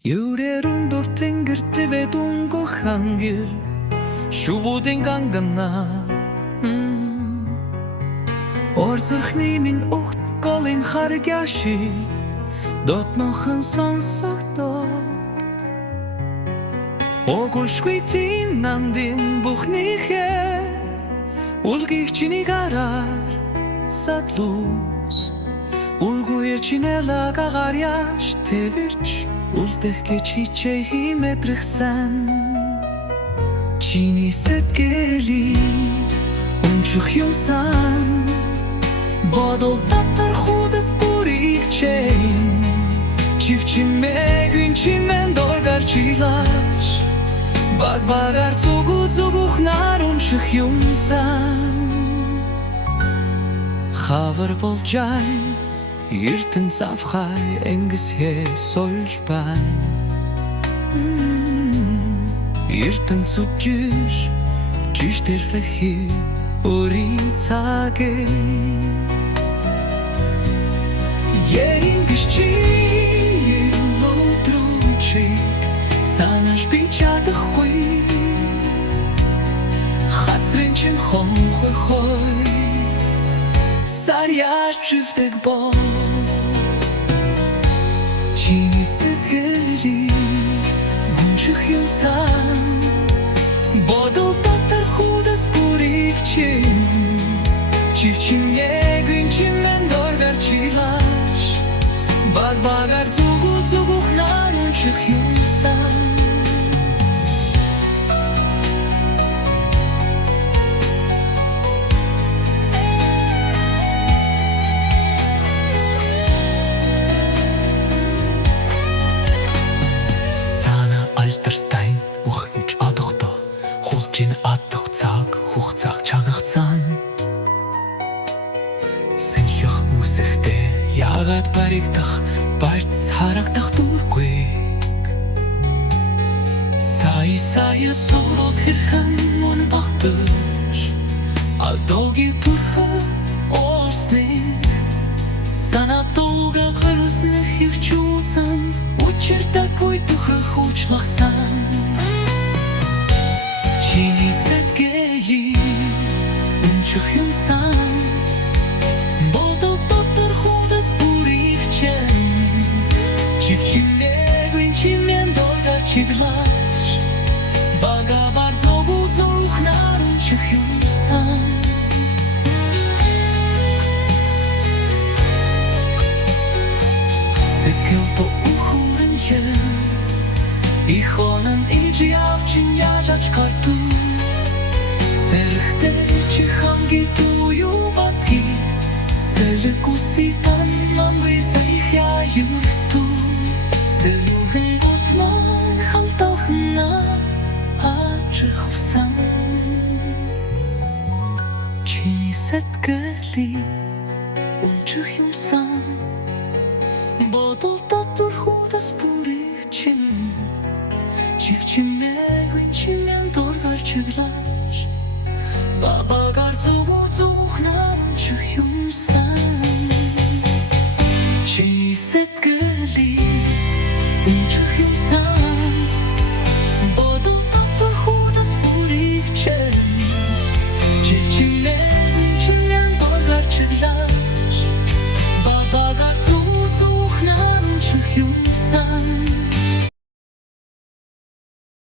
Юрерунdur тэнгэртвэ дүнгөх хангир шүбүүдийн гангана Орзохны минь ухт голын харгяши дотнохон сонсогдоо Огушгүй тийм нандин бүхнийхээ үлгийх чиний гараар садлуус Үлгүйр чинэлаг агаряш тэвэрч үлдэх гэж хичээхий мэдрэгсэн Чиний сэтгэлийг унших юмсан Бодол дотор худас бүрийг чэйн Чивчимэгүн чимэн доргар чилаш Баг-багар зүгү-зүгүхнар унших юмсан Хавар болжай Эртэн завхай энгисхэ сольж бай Эртэн зүджиш жиштэрэхи ури цагэ Еингиш чи лутручик санаш би чадахгүй Хацрын чин хонхорхой Сарьяш живдэг бол Чиний сэтгэлийг унших юмсан Бодол дотор худас бүрийг чин Чивчимэгүн чимэн доргар чилаш Баг-багар зүгү-зүгүхнар унших юмсан Ухвич адохто хулжин адох цаг хугацаах чанагцсан Сэнхих үсэхтэй яагаад баригдах барьц харагдах дүүргүй Сая сурод хэрхэн мөн багтаж Адоги түрхэ орсныг Санатолга хөрөснөх хөвчүүцэн Учирдаггүй төхөх учлахсан Чиний сэтгэлийг унших юмсан Бодол дотор худас бүрийг чэйн Чивчимэгүн чимэн доргар чиглаш Багабар зүгү-зүгүхнар унших юмсан Секэлто ухурын хэн Ихонын ижи авчин яжач кайту Сэрэхтэй чи ханги тую батки Сэлэкуситан мамгы сайхя юрту Сэлүхэн ботман хамтахна ачых усан Чиний сэтгэлийг унших юмсан Бодол дотор худас бүрийг чин Чивчим